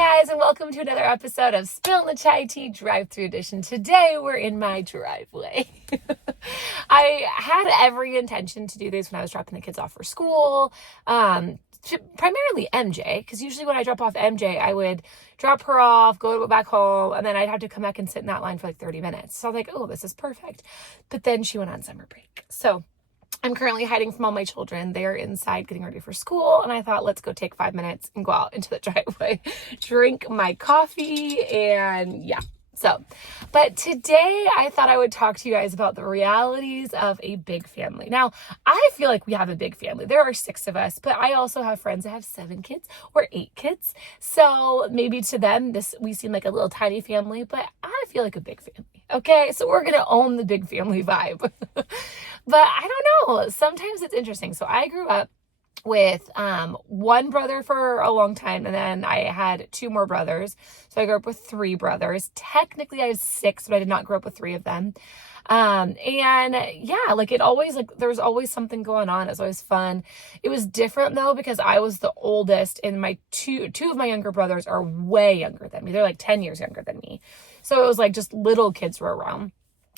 guys, and welcome to another episode of Spill the Chai Tea Drive-Thru Edition. Today we're in my driveway. I had every intention to do this when I was dropping the kids off for school, primarily MJ, because usually when I drop off MJ, I would drop her off, go back home, and then I'd have to come back and sit in that line for like 30 minutes. So I was like, oh, this is perfect. But then she went on summer break. So I'm currently hiding from all my children. They're inside getting ready for school. And I thought, let's go take 5 minutes and go out into the driveway, drink my coffee, and yeah. But today I thought I would talk to you guys about the realities of a big family. Now, I feel like we have a big family. There are 6 of us, but I also have friends that have 7 kids or 8 kids. So maybe to them, we seem like a little tiny family, but I feel like a big family. Okay, so we're going to own the big family vibe. But I don't know. Sometimes it's interesting. So I grew up with one brother for a long time, and then I had 2 more brothers. So I grew up with 3 brothers. Technically I have 6, but I did not grow up with 3 of them. And yeah, like there was always something going on. It was always fun. It was different though, because I was the oldest, and my two of my younger brothers are way younger than me. They're like 10 years younger than me. So it was like just little kids were around.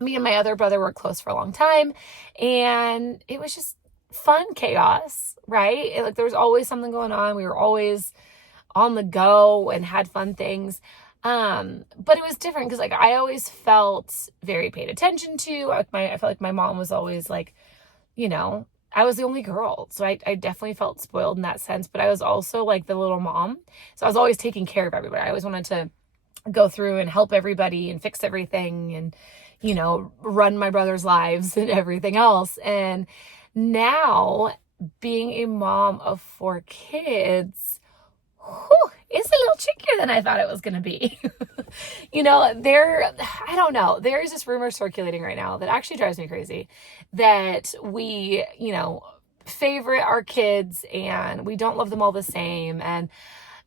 Me and my other brother were close for a long time, and it was just fun chaos, right? Like there was always something going on. We were always on the go and had fun things. But it was different because like I always felt very paid attention to. I felt like my mom was always like, I was the only girl. So I definitely felt spoiled in that sense, but I was also like the little mom. So I was always taking care of everybody. I always wanted to go through and help everybody and fix everything and, run my brother's lives and everything else. And now, being a mom of 4 kids, it's a little trickier than I thought it was going to be. I don't know. There's this rumor circulating right now that actually drives me crazy that we, favorite our kids and we don't love them all the same. And,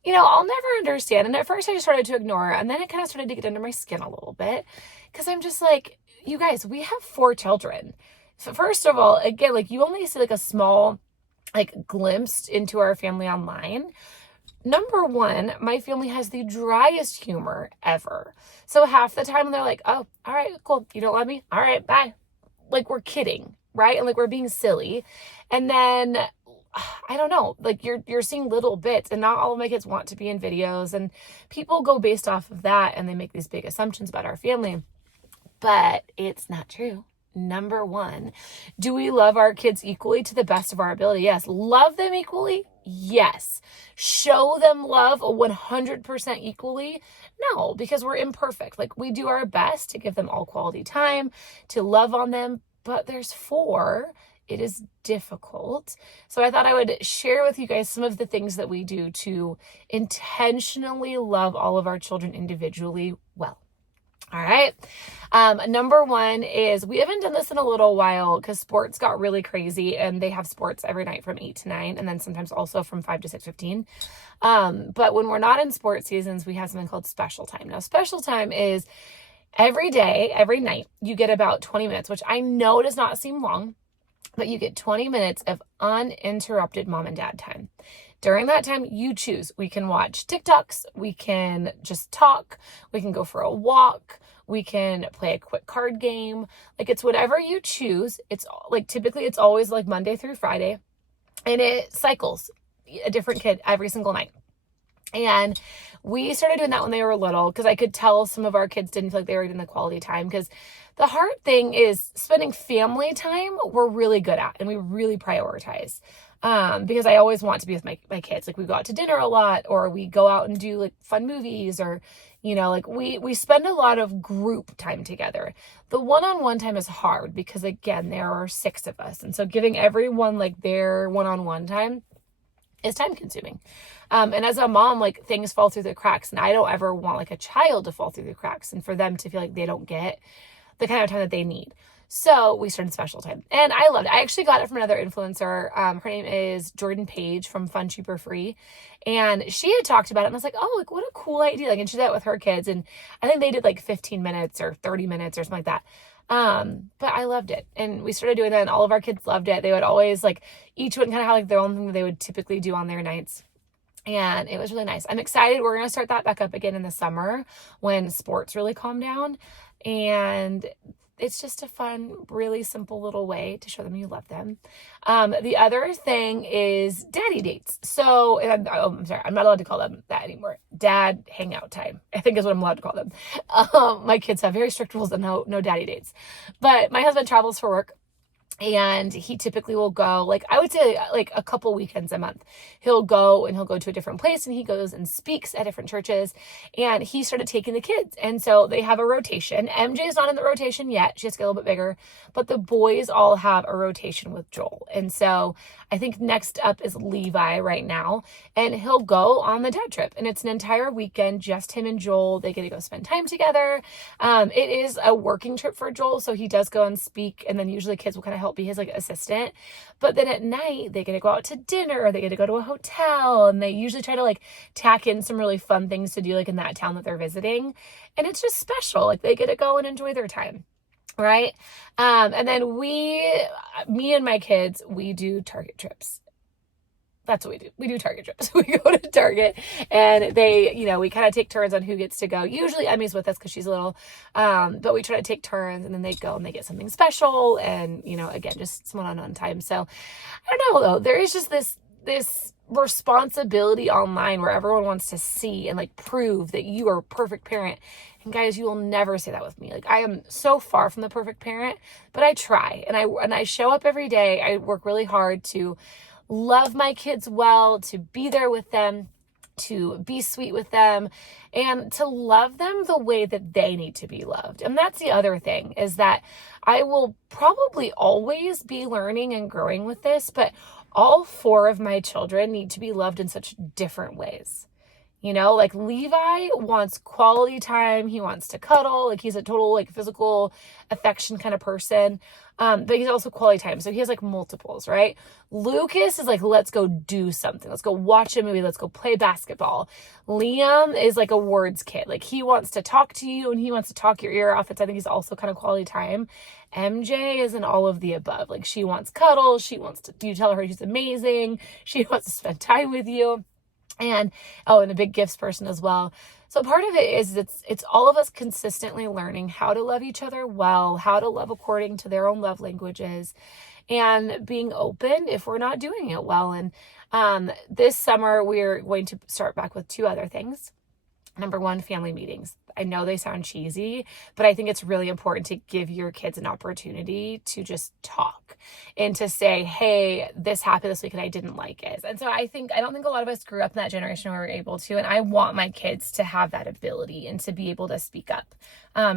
I'll never understand. And at first I just started to ignore it. And then it kind of started to get under my skin a little bit because I'm just like, you guys, we have 4 children. So first of all, again, like you only see like a small glimpse into our family online. Number 1, my family has the driest humor ever. So half the time they're like, oh, all right, cool. You don't love me? All right, bye. Like we're kidding, right? And like we're being silly. And then I don't know, like you're seeing little bits, and not all of my kids want to be in videos, and people go based off of that and they make these big assumptions about our family, but it's not true. Number 1, do we love our kids equally to the best of our ability? Yes. Love them equally? Yes. Show them love 100% equally? No, because we're imperfect. Like we do our best to give them all quality time, to love on them, but there's 4. It is difficult. So I thought I would share with you guys some of the things that we do to intentionally love all of our children individually well. All right. Number 1 is we haven't done this in a little while because sports got really crazy, and they have sports every night from 8 to 9, and then sometimes also from 5 to 6:15. But when we're not in sports seasons, we have something called special time. Now, special time is every day, every night, you get about 20 minutes, which I know does not seem long, but you get 20 minutes of uninterrupted mom and dad time. During that time, you choose. We can watch TikToks. We can just talk. We can go for a walk. We can play a quick card game. Like it's whatever you choose. It's like typically it's always like Monday through Friday, and it cycles a different kid every single night. And we started doing that when they were little because I could tell some of our kids didn't feel like they were getting the quality time, because the hard thing is spending family time we're really good at and we really prioritize. Because I always want to be with my kids. Like we go out to dinner a lot, or we go out and do like fun movies, or, like we spend a lot of group time together. The one-on-one time is hard because again, there are 6 of us. And so giving everyone like their one-on-one time is time consuming. And as a mom, like things fall through the cracks, and I don't ever want like a child to fall through the cracks and for them to feel like they don't get the kind of time that they need. So we started special time, and I loved it. I actually got it from another influencer. Her name is Jordan Page from Fun Cheaper Free. And she had talked about it, and I was like, oh, like what a cool idea. Like, and she did that with her kids. And I think they did like 15 minutes or 30 minutes or something like that. But I loved it. And we started doing that, and all of our kids loved it. They would always like, each would kind of have like their own thing that they would typically do on their nights. And it was really nice. I'm excited. We're going to start that back up again in the summer when sports really calm down. And it's just a fun, really simple little way to show them you love them. The other thing is daddy dates. So, I'm sorry, I'm not allowed to call them that anymore. Dad hangout time, I think is what I'm allowed to call them. My kids have very strict rules on no daddy dates. But my husband travels for work. And he typically will go, like, I would say like a couple weekends a month. He'll go to a different place, and he goes and speaks at different churches. And he started taking the kids. And so they have a rotation. MJ is not in the rotation yet. She has to get a little bit bigger. But the boys all have a rotation with Joel. And so I think next up is Levi right now. And he'll go on the dad trip. And it's an entire weekend, just him and Joel. They get to go spend time together. It is a working trip for Joel. So he does go and speak. And then usually kids will kind of help be his like assistant. But then at night they get to go out to dinner, or they get to go to a hotel, and they usually try to like tack in some really fun things to do like in that town that they're visiting. And it's just special. Like they get to go and enjoy their time. Right. And then me and my kids, we do Target trips. That's what we do. We do Target trips. We go to Target, and we kind of take turns on who gets to go. Usually Emmy's with us because she's little. But we try to take turns, and then they go and they get something special, and, again, just someone on time. So I don't know though. There is just this responsibility online where everyone wants to see and like prove that you are a perfect parent. And guys, you will never say that with me. Like, I am so far from the perfect parent, but I try, and I show up every day. I work really hard to love my kids well, to be there with them, to be sweet with them, and to love them the way that they need to be loved. And that's the other thing, is that I will probably always be learning and growing with this, but all 4 of my children need to be loved in such different ways. Like Levi wants quality time. He wants to cuddle. Like he's a total like physical affection kind of person. But he's also quality time. So he has like multiples, right? Lucas is like, let's go do something. Let's go watch a movie. Let's go play basketball. Liam is like a words kid. Like he wants to talk to you, and he wants to talk your ear off. I think he's also kind of quality time. MJ is in all of the above. Like she wants cuddles. She wants you tell her she's amazing. She wants to spend time with you. And a big gifts person as well. So part of it is it's all of us consistently learning how to love each other well, how to love according to their own love languages, and being open if we're not doing it well. And this summer we're going to start back with 2 other things. Number 1, family meetings. I know they sound cheesy, but I think it's really important to give your kids an opportunity to just talk and to say, hey, this happened this week and I didn't like it. And so I don't think a lot of us grew up in that generation where we were able to, and I want my kids to have that ability and to be able to speak up.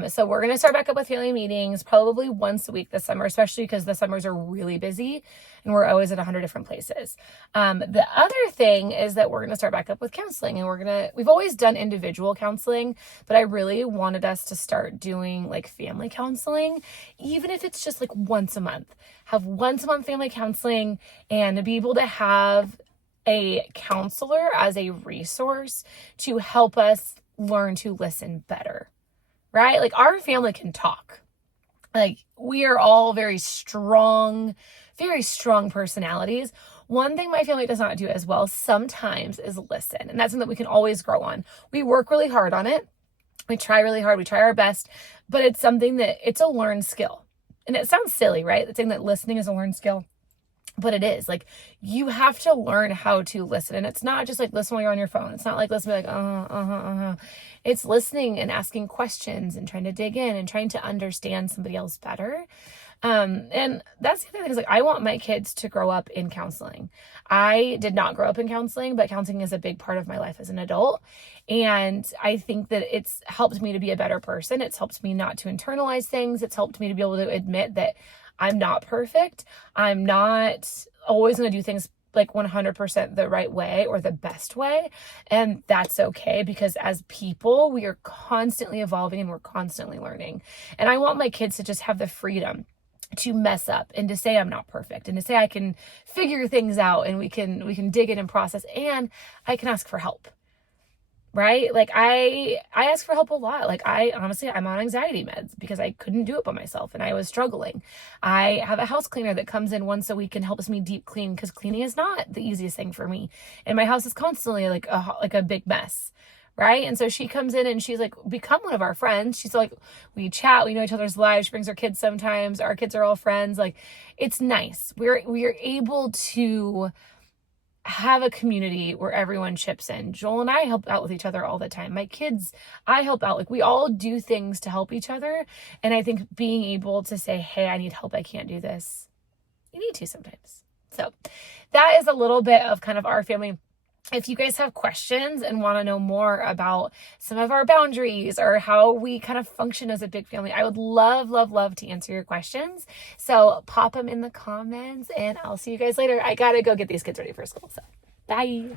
So we're going to start back up with family meetings probably once a week this summer, especially because the summers are really busy and we're always at 100 different places. The other thing is that we're going to start back up with counseling, and we've always done individual counseling, but I really wanted us to start doing like family counseling, even if it's just like once a month. Have once a month family counseling, and be able to have a counselor as a resource to help us learn to listen better, right? Like our family can talk. Like we are all very strong personalities. One thing my family does not do as well sometimes is listen. And that's something that we can always grow on. We work really hard on it. We try really hard. We try our best, but it's something that it's a learned skill. And it sounds silly, right? The saying that listening is a learned skill, but it is. Like you have to learn how to listen. And it's not just like listen while you're on your phone. It's not like listen like, It's listening and asking questions and trying to dig in and trying to understand somebody else better. And that's the other thing, is like, I want my kids to grow up in counseling. I did not grow up in counseling, but counseling is a big part of my life as an adult. And I think that it's helped me to be a better person. It's helped me not to internalize things. It's helped me to be able to admit that I'm not perfect. I'm not always going to do things like 100% the right way or the best way. And that's okay, because as people, we are constantly evolving and we're constantly learning. And I want my kids to just have the freedom to mess up and to say I'm not perfect, and to say I can figure things out, and we can dig in and process, and I can ask for help. right? Like I ask for help a lot. Like I'm on anxiety meds because I couldn't do it by myself and I was struggling. I have a house cleaner that comes in once a week and helps me deep clean because cleaning is not the easiest thing for me. And my house is constantly like a big mess. Right. And so she comes in and she's like become one of our friends. She's like, we chat, we know each other's lives. She brings her kids sometimes. Our kids are all friends. Like it's nice. We're able to have a community where everyone chips in. Joel and I help out with each other all the time. My kids, I help out. Like we all do things to help each other. And I think being able to say, hey, I need help. I can't do this. You need to sometimes. So that is a little bit of kind of our family. If you guys have questions and want to know more about some of our boundaries or how we kind of function as a big family, I would love, love, love to answer your questions. So pop them in the comments and I'll see you guys later. I got to go get these kids ready for school. So bye.